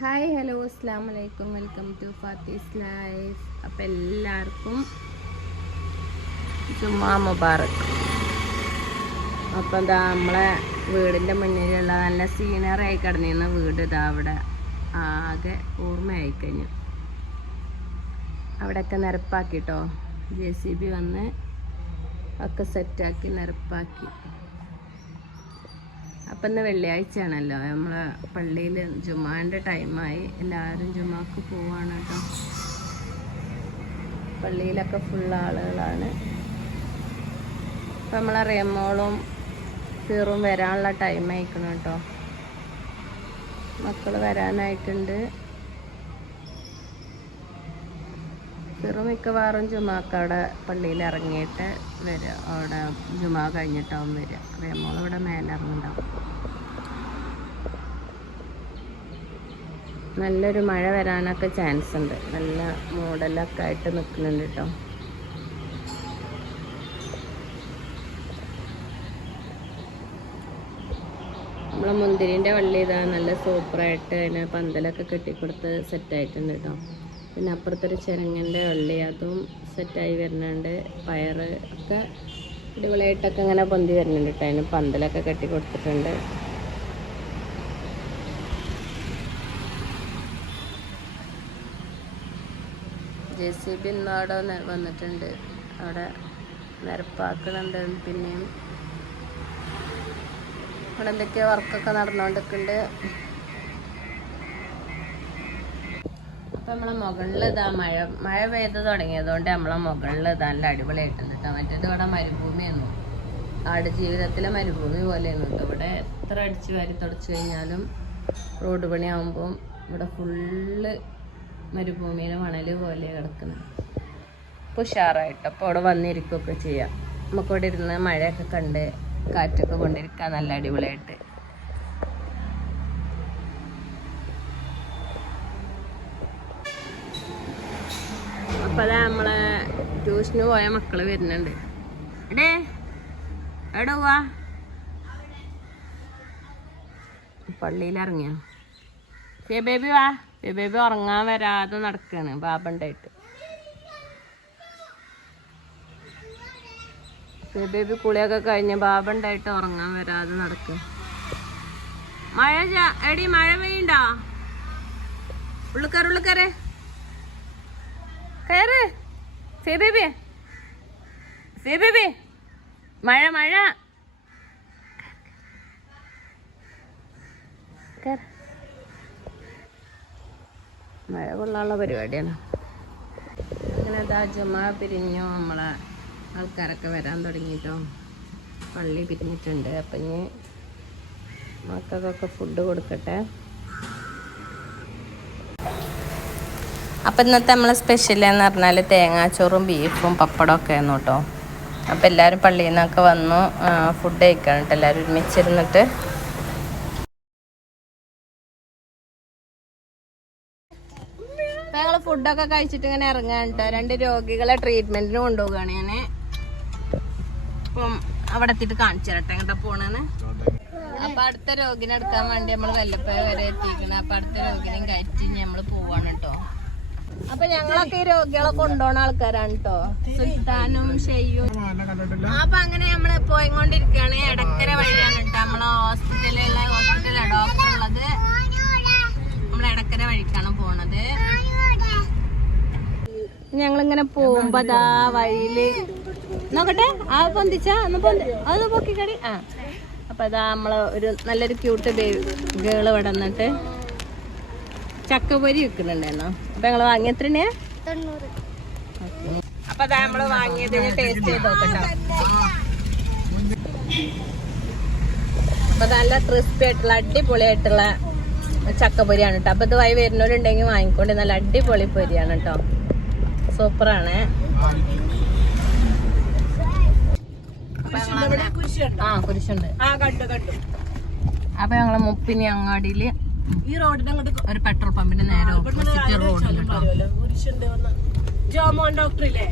Hi hello അസ്സാം വലൈക്കും welcome to ഫാത്തിസ് life. അപ്പം എല്ലാവർക്കും ജുമാ മുബാറക്. അപ്പം ഇതാ നമ്മളെ വീടിന്റെ മുന്നിലുള്ള നല്ല സീനറായി കിടന്നിരുന്ന വീട് ഇതാ അവിടെ ആകെ ഓർമ്മയായി കഴിഞ്ഞു. അവിടെയൊക്കെ നിരപ്പാക്കിട്ടോ? ജെ സി ബി വന്ന് ഒക്കെ സെറ്റാക്കി നിരപ്പാക്കി. അപ്പം ഇന്ന് വെള്ളിയാഴ്ചയാണല്ലോ. നമ്മളെ പള്ളിയിൽ ജുമാന്റെ ടൈമായി എല്ലാവരും ജുമാക്ക് പോവാണ് കേട്ടോ. പള്ളിയിലൊക്കെ ഫുൾ ആളുകളാണ്. അപ്പം നമ്മളെ റേമോളും സീറും വരാനുള്ള ടൈം ആയിക്കണം കേട്ടോ. മക്കൾ വരാനായിട്ടുണ്ട്. ഫിറു മിക്കവാറും ജുമാക്ക് പള്ളിയിൽ ഇറങ്ങിയിട്ട് വരിക. അവിടെ ജുമാ കഴിഞ്ഞിട്ടാവും വരിക. റേമോൾ ഇവിടെ മേലെ ഇറങ്ങുന്നുണ്ടാവും നല്ലൊരു മഴ വരാനൊക്കെ ചാൻസ് ഉണ്ട്. നല്ല മൂടലൊക്കെ ആയിട്ട് നിൽക്കുന്നുണ്ട് കേട്ടോ. നമ്മളെ മുന്തിരിന്റെ വള്ളി ഇതാ നല്ല സൂപ്പറായിട്ട് അതിന് പന്തലൊക്കെ കെട്ടിക്കൊടുത്ത് സെറ്റായിട്ടുണ്ട് കേട്ടോ. പിന്നെ അപ്പുറത്തൊരു ചെരങ്ങന്റെ ഉള്ളി അതും സെറ്റായി വരുന്നുണ്ട്. പയർ ഒക്കെ അടിപൊളിയായിട്ടൊക്കെ ഇങ്ങനെ പൊന്തി വരുന്നുണ്ട് കേട്ടോ അതിന് പന്തലൊക്കെ കെട്ടി കൊടുത്തിട്ടുണ്ട്. ജെ സി ബി ഇന്ന് അവിടെ വന്നിട്ടുണ്ട്. അവിടെ നിരപ്പാക്കണുണ്ട് പിന്നെയും അവിടെ എന്തൊക്കെയോ വർക്കൊക്കെ നടന്നുകൊണ്ടിരിക്കുന്നുണ്ട്. അപ്പം നമ്മളെ മുകളിൽ മഴ മഴ പെയ്ത് തുടങ്ങിയതുകൊണ്ട് നമ്മളെ മുകളിൽ നല്ല അടിപൊളിയായിട്ടുണ്ട് കേട്ടോ മറ്റേത് ഇവിടെ മരുഭൂമിയായിരുന്നു. ആട് ജീവിതത്തിലെ മരുഭൂമി പോലെയാണ് കേട്ടോ ഇവിടെ എത്ര അടിച്ച് വാരി തുടച്ചു കഴിഞ്ഞാലും റോഡ് പണിയാകുമ്പം ഇവിടെ ഫുള്ള് മരുഭൂമിയിലെ മണൽ പോലെ കിടക്കുന്നത് അപ്പോൾ ഉഷാറായിട്ട്. അപ്പോൾ അവിടെ വന്നിരിക്കുകയൊക്കെ ചെയ്യാം. നമുക്കിവിടെ ഇരുന്ന് മഴയൊക്കെ കണ്ട് കാറ്റൊക്കെ കൊണ്ടിരിക്കാൻ നല്ല അടിപൊളിയായിട്ട്. അപ്പൊ നമ്മളെ ട്യൂഷന് പോയ മക്കൾ വരുന്നുണ്ട്. എടേ എവിടെ പോവാ? പള്ളിയിൽ ബേബി വാ. ബേബി ഉറങ്ങാൻ വരാതെ നടക്കാണ്. ബാബണ്ടായിട്ട് ബേബി കുളിയൊക്കെ കഴിഞ്ഞ് ബാബണ്ടായിട്ട് ഉറങ്ങാൻ വരാതെ നടക്കുക മഴ എടി മഴ പെയ്യണ്ടോ ഉള്ളിക്കാർ ഉള്ളിക്കരേ കയറ്. ഫേ ബേബി ഫേ ബേബി മഴ മഴ. മഴ കൊള്ളാനുള്ള പരിപാടിയാണ്. അങ്ങനെ ഇതാ ജുമാ പിരിഞ്ഞു നമ്മളെ ആൾക്കാരൊക്കെ വരാൻ തുടങ്ങിയിട്ടോ പള്ളി പിരിഞ്ഞിട്ടുണ്ട്. അപ്പം ഇനി മക്കൾക്കൊക്കെ ഫുഡ് കൊടുക്കട്ടെ. അപ്പം ഇന്നത്തെ നമ്മളെ സ്പെഷ്യൽ എന്ന് പറഞ്ഞാൽ തേങ്ങാച്ചോറും ബീഫും പപ്പടം ഒക്കെ ആയിരുന്നു കേട്ടോ അപ്പം എല്ലാവരും പള്ളിയിൽ നിന്നൊക്കെ വന്നു ഫുഡ് കഴിക്കണം കേട്ടോ എല്ലാവരും ഒരുമിച്ചിരുന്നിട്ട്. ഞങ്ങൾ ഫുഡൊക്കെ കഴിച്ചിട്ട് ഇങ്ങനെ ഇറങ്ങാൻ കേട്ടോ രണ്ട് രോഗികളെ ട്രീറ്റ്മെന്റിന് കൊണ്ടുപോവുകയാണ് ഞാൻ അപ്പം അവിടെ എത്തിയിട്ട് കാണിച്ചു തരട്ടെ എങ്ങോട്ടാ പോണെന്ന്. അപ്പൊ അടുത്ത രോഗിനെ എടുക്കാൻ വേണ്ടി നമ്മൾ വല്ലപ്പോഴ വരെ എത്തിക്കണം അപ്പൊ അടുത്ത രോഗിനെയും കയറ്റി നമ്മൾ പോവാണ് കേട്ടോ അപ്പൊ ഞങ്ങളൊക്കെ ഈ രോഗികളെ കൊണ്ടുപോണ ആൾക്കാരാണ് കേട്ടോ സുൽത്താനും ഷെയ്യും. അപ്പൊ അങ്ങനെ നമ്മൾ പോയിക്കൊണ്ടിരിക്കുകയാണ് എടക്കര വഴിയാണ് കേട്ടോ നമ്മളെ ഹോസ്പിറ്റലിലുള്ള ഹോസ്പിറ്റലിലെ ഡോക്ടർ ഉള്ളത്. നമ്മളെ എടക്കര വഴിക്കാണ് പോണത്. ഞങ്ങളിങ്ങനെ പോകുമ്പോ വഴിയിൽ നോക്കട്ടെ ആ പൊന്തിച്ച ഒന്ന് പൊന്തി അത് പൊക്കിക്കടി. ആ. അപ്പൊ അതാ നമ്മൾ ഒരു നല്ലൊരു ക്യൂട്ട് ഗേൾ ഇവിടെ വന്നിട്ട് ചക്കപ്പൊരി വിൽക്കുന്നുണ്ടായിരുന്നു അപ്പൊ ഞങ്ങൾ വാങ്ങിയ എത്രയാ? അപ്പൊ അതാ നമ്മൾ വാങ്ങിയത് ടേസ്റ്റ് ചെയ്ത് നോക്കട്ടോ. അപ്പൊ നല്ല ക്രിസ്പി ആയിട്ടുള്ള അടിപൊളിയായിട്ടുള്ള ചക്കപ്പൊരിയാണ് കേട്ടോ. അപ്പൊ ഇത് വൈ വരുന്നവരുണ്ടെങ്കിൽ വാങ്ങിക്കൊണ്ട് നല്ല അടിപൊളി പൊരിയാണ് കേട്ടോ. സൂപ്പറാണ്. ആ കുരിശുണ്ട്. ആ കണ്ടു കണ്ടു. അപ്പൊ ഞങ്ങളെ മുപ്പിനി അങ്ങാടിയിൽ ഈ റോഡിന് അങ്ങോട്ട് ഒരു പെട്രോൾ പമ്പിന്റെ നേരെ ഓപ്പോസിറ്റ് റോഡ് ജോമോൻ ഡോക്ടർ ഇല്ലേ?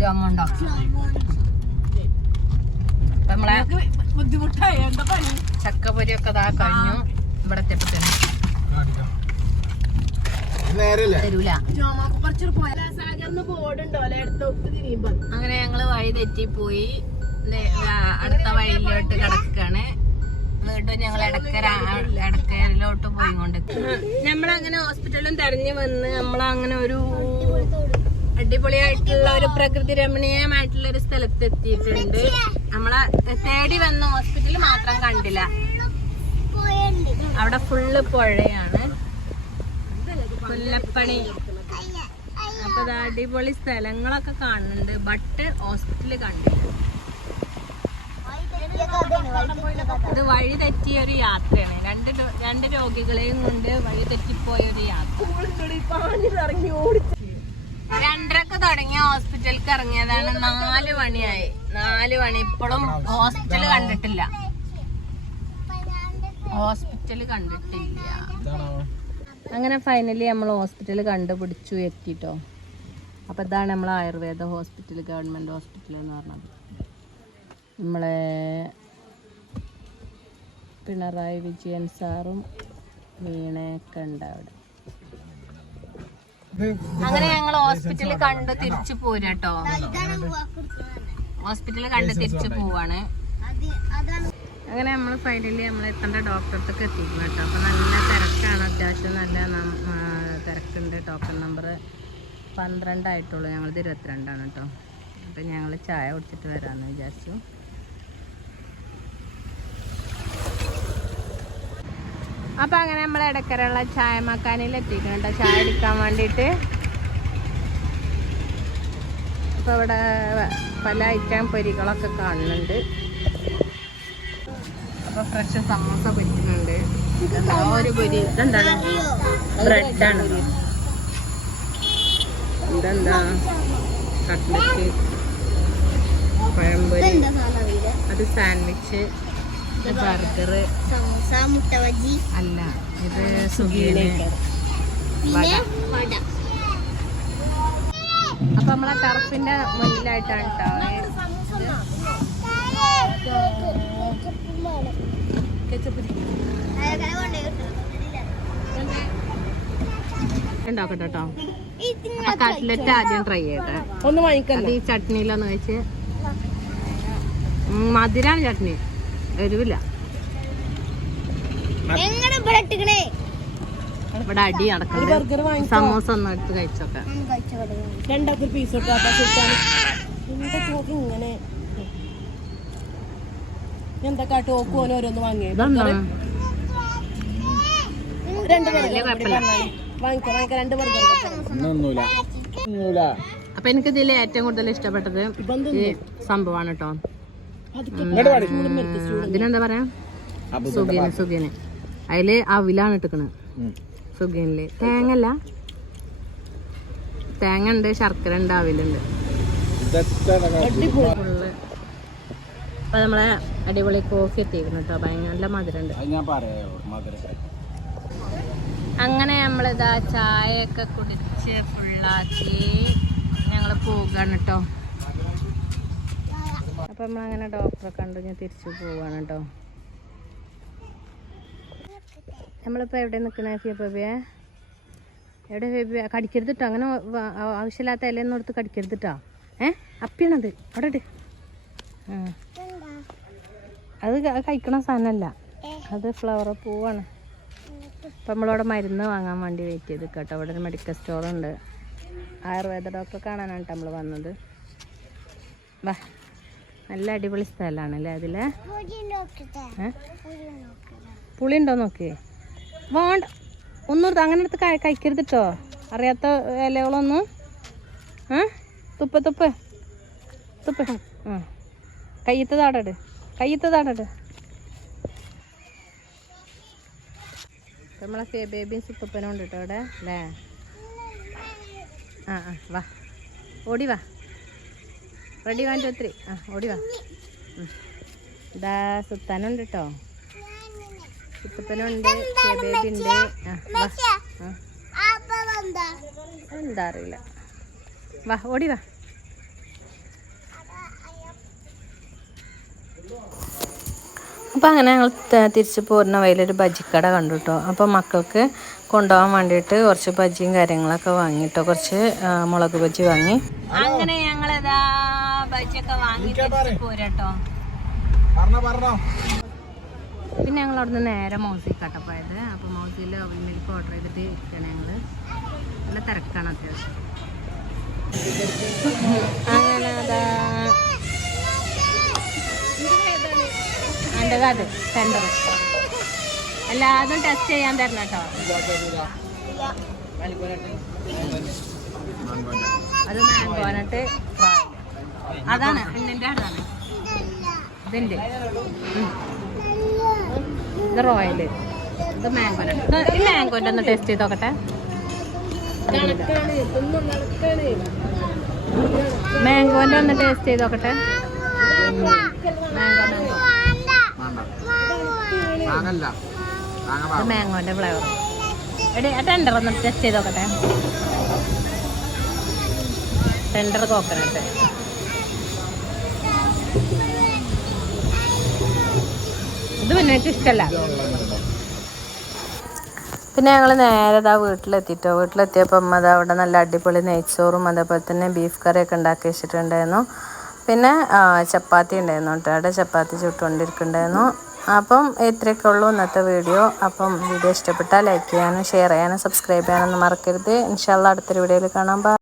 ജോമോൻ ഡോക്ടർ നമ്മളെ ബുദ്ധിമുട്ടായി എന്താ പണി. ചക്കപ്പൊരി ഒക്കെ ഇതാ കഴിഞ്ഞു ഇവിടെ എത്തിയപ്പോ തന്നെ. തരൂല. ജോമാക്ക് കുറച്ചൊരു പോയാൽ സാഗറിന് ബോർഡ് ഉണ്ടോ? അല്ലെ അടുത്തോട്ട് തിരിയുമ്പോ അങ്ങനെ ഞങ്ങൾ വഴി തെറ്റിപ്പോയി. പോയി ആ, അടുത്ത വഴിയിലോട്ട് കിടക്കാണ്. വീണ്ടും ഞങ്ങൾ എടക്കര എടക്കരയിലോട്ട് പോയിക്കൊണ്ട് നമ്മളങ്ങനെ ഹോസ്പിറ്റലും തെരഞ്ഞു വന്ന് നമ്മളങ്ങനെ ഒരു അടിപൊളിയായിട്ടുള്ള ഒരു പ്രകൃതി രമണീയമായിട്ടുള്ള ഒരു സ്ഥലത്ത് എത്തിയിട്ടുണ്ട് നമ്മളെ തേടി വന്ന ഹോസ്പിറ്റൽ മാത്രം കണ്ടില്ല. അവിടെ ഫുള്ള് പുഴയാണ്. പുല്ലപ്പണി. അപ്പൊ അടിപൊളി സ്ഥലങ്ങളൊക്കെ കാണുന്നുണ്ട്. ബട്ട് ഹോസ്പിറ്റൽ കണ്ടില്ല. ഇത് വഴി തെറ്റിയ ഒരു യാത്രയാണ്. രണ്ട് രണ്ട് രോഗികളെയും കൊണ്ട് വഴി തെറ്റിപ്പോയ ഒരു യാത്ര. രണ്ടരക്ക് തുടങ്ങിയ ഹോസ്പിറ്റലിൽ ഇറങ്ങിയതാണ്. നാല് മണിയായി. നാല് മണി. ഇപ്പോഴും ഹോസ്പിറ്റൽ കണ്ടിട്ടില്ല. ഹോസ്പിറ്റൽ കണ്ടിട്ടില്ല. അങ്ങനെ ഫൈനലി നമ്മൾ ഹോസ്പിറ്റൽ കണ്ടുപിടിച്ചു എത്തിട്ടോ. അപ്പോൾ ഇതാണ് നമ്മൾ ആയുർവേദ ഹോസ്പിറ്റൽ ഗവൺമെന്റ് ഹോസ്പിറ്റൽ എന്ന് പറഞ്ഞത്. നമ്മളെ പിണറായി വിജയൻ സാറും വീണയൊക്കെ ഉണ്ട് അവിടെ. അങ്ങനെ ഞങ്ങൾ ഹോസ്പിറ്റലിൽ കണ്ട് തിരിച്ചു പോരാട്ടോ ഹോസ്പിറ്റലിൽ കണ്ട് തിരിച്ചു പോവാണ്. അങ്ങനെ നമ്മൾ ഫൈനലി നമ്മൾ എത്തേണ്ട ഡോക്ടറെ എത്തിക്കുന്നു കേട്ടോ. അപ്പോൾ നല്ല തിരക്കാണ്. അത്യാവശ്യം നല്ല തിരക്കുണ്ട്. ടോക്കൺ നമ്പർ പന്ത്രണ്ടായിട്ടുള്ളൂ. ഞങ്ങളിത് ഇരുപത്തിരണ്ടാണ് കേട്ടോ. അപ്പം ഞങ്ങൾ ചായ കുടിച്ചിട്ട് വരാമെന്ന് വിചാരിച്ചു. അപ്പം അങ്ങനെ നമ്മൾ ഇടക്കരയുള്ള ചായ മക്കാനിൽ എത്തിക്കണം കേട്ടോ. ചായ എടുക്കാൻ വേണ്ടിയിട്ട്. അപ്പോൾ ഇവിടെ പല ഐറ്റം പൊരികളൊക്കെ കാണുന്നുണ്ട്. അപ്പോൾ ഫ്രഷ് സമോസ പൊരിക്കുന്നുണ്ട്. ഒരു പൊരി ഇതെന്താണ് ബ്രെഡാണ്. ഇതെന്താ? കട്ട്ലറ്റ് പഴംപൊരി. അത് സാൻഡ്വിച്ച് ബർഗർ സമൂസ മുട്ട അല്ല ഇത് വട. അപ്പൊ നമ്മളെ ടർഫിന്റെ മുന്നിലായിട്ടാണ് കേട്ടോ ഉണ്ടാക്കട്ടെ കേട്ടോ കട്ട്ലറ്റ് ആദ്യം ട്രൈ ചെയ്യട്ടെ. ഒന്ന് വാങ്ങിക്കണ്ട ഈ ചട്നിയിലൊന്ന് കഴിച്ച്. മധുരാണ് ചട്നി. എരിവില്ല ഇവിടെ അടി നടക്കുന്നത് സമോസ ഒന്ന് എടുത്ത് കഴിച്ചൊക്കെ. പീസ് ഇങ്ങനെ? എന്താ ഓരോന്ന് അപ്പൊ എനിക്ക് ഇതിൽ ഏറ്റവും കൂടുതൽ ഇഷ്ടപ്പെട്ടത് സംഭവമാണ് കേട്ടോ ഇതിനെന്താ പറയാ? സുഖീന് സുഖീന്. അതിൽ അവിലാണ് ഇട്ടിക്കണ്. തേങ്ങ തേങ്ങല്ല? തേങ്ങ ഉണ്ട് ശർക്കര ഉണ്ട് അവിലുണ്ട് അപ്പൊ നമ്മളെ അടിപൊളി കോഫി എത്തിക്കുന്നു കേട്ടോ ഭയങ്കര നല്ല മധുരമുണ്ട് അത് ഞാൻ പറയാ മധുര. അങ്ങനെ നമ്മളിതാ ചായ ഒക്കെ കുടിച്ച് ഫുള്ളാക്കി ഞങ്ങൾ പോവുകയാണ് കേട്ടോ അപ്പം നമ്മളങ്ങനെ ഡോക്ടറെ കണ്ടു ഞാൻ തിരിച്ചു പോവാണ് കേട്ടോ നമ്മളിപ്പോൾ എവിടെ നിൽക്കണേ ഫിയബിയെ എവിടെ ഫിയബിയ കടിക്കരുത് കേട്ടോ അങ്ങനെ ആവശ്യമില്ലാത്ത ഇലയൊന്നും എടുത്ത് കടിക്കരുത് കേട്ടോ ഏ? അപ്പിയാണത്. അവിടെ ഇട്ട് അത് കഴിക്കണ സാധനമല്ല. അത് ഫ്ലവർ പൂവാണ്. അപ്പം നമ്മളവിടെ മരുന്ന് വാങ്ങാൻ വേണ്ടി വെയിറ്റ് ചെയ്ത് കേട്ടോ അവിടെ ഒരു മെഡിക്കൽ സ്റ്റോറുണ്ട് ആയുർവേദ ഡോക്ടറെ കാണാനാണ് നമ്മൾ വന്നത്. വാ. നല്ല അടിപൊളി സ്ഥലമാണ് അല്ലേ അതിൽ പുളി ഉണ്ടോ നോക്ക് വേണ്ട. ഒന്നും അങ്ങനെ എടുത്ത് കഴി- കഴിക്കരുത് കേട്ടോ അറിയാത്ത ഇലകളൊന്നും. ആ തുപ്പ് തുപ്പ്. തുപ്പ്. ആ. കയ്യത്ത് താടട്. കയ്യത്ത് താടട്. നമ്മളെ ഫേ ബേബിയും സുപ്പനും ഉണ്ട് കേട്ടോ അവിടെ. അല്ലേ? ആ ആ. വാ. ഓടി വാ. റെഡി വാൻ ടു ത്രീ ആ ഓടി വാ. ഇതാ സുത്താനുണ്ട് കേട്ടോ സുത്തപ്പനുണ്ട് ഫേ ബേബി ഉണ്ട് ആ വാ. ആ. എന്താ അറിയില്ല. വാ ഓടി വാ. അപ്പോൾ അങ്ങനെ ഞങ്ങൾ തിരിച്ച് പോരുന്ന വഴിയിലൊരു ബജിക്കട കണ്ടു കേട്ടോ അപ്പോൾ മക്കൾക്ക് കൊണ്ടുപോകാൻ വേണ്ടിയിട്ട് കുറച്ച് ബജിയും കാര്യങ്ങളൊക്കെ വാങ്ങിയിട്ടോ കുറച്ച് മുളക് ബജി വാങ്ങി. അങ്ങനെ ഞങ്ങളിതാ വാങ്ങി പോരട്ടോ. പിന്നെ ഞങ്ങൾ അവിടുന്ന് നേരെ മൗസി പോയത്. അപ്പോൾ മൗസിയിൽ അവൽ മിൽക്ക് ഓർഡർ ചെയ്തിട്ട് ഇരിക്കണേ ഞങ്ങൾ നല്ല തിരക്കാണ് അത്യാവശ്യം. അങ്ങനെ അതാ. എന്റെ അത് സെന്റർ എല്ലാതും ടെസ്റ്റ് ചെയ്യാൻ തരണം കേട്ടോ. അത് മാംഗോനട്ട് അതാണ് പെണ്ണിന്റെ അതാണ് ഉം. ഇത് റോയൽ ഇത് മാംഗോനട്ട് ഈ മാംഗോന്റെ ഒന്ന് ടേസ്റ്റ് ചെയ്ത് നോക്കട്ടെ. മാംഗോന്റെ ഒന്ന് ടേസ്റ്റ് ചെയ്ത് നോക്കട്ടെ. മാംഗോന്റെ ഫ്ലേവർ എടി ടെൻഡർ ഒന്ന് ടെസ്റ്റ് ചെയ്ത് നോക്കട്ടെ. ടെൻഡർ കോക്കനട്ട് ഇത് പിന്നെ ഇഷ്ടമല്ല പിന്നെ ഞങ്ങൾ നേരെ ഇതാ വീട്ടിലെത്തിയിട്ടോ വീട്ടിലെത്തിയപ്പോൾ അമ്മ അത് അവിടെ നല്ല അടിപൊളി നെയ്ച്ചോറും അതേപോലെ തന്നെ ബീഫ് കറിയൊക്കെ ഉണ്ടാക്കി വെച്ചിട്ടുണ്ടായിരുന്നു. പിന്നെ ചപ്പാത്തി ഉണ്ടായിരുന്നു കേട്ടോ. അവിടെ ചപ്പാത്തി ചുട്ടുകൊണ്ടിരിക്കുന്നുണ്ടായിരുന്നു. അപ്പം ഇത്രയൊക്കെ ഉള്ളൂ ഇന്നത്തെ വീഡിയോ. അപ്പം വീഡിയോ ഇഷ്ടപ്പെട്ടാൽ ലൈക്ക് ചെയ്യാനും ഷെയർ ചെയ്യാനും സബ്സ്ക്രൈബ് ചെയ്യാനൊന്നും മറക്കരുത്. ഇൻഷാല്ല അടുത്തൊരു വീഡിയോയിൽ കാണാം.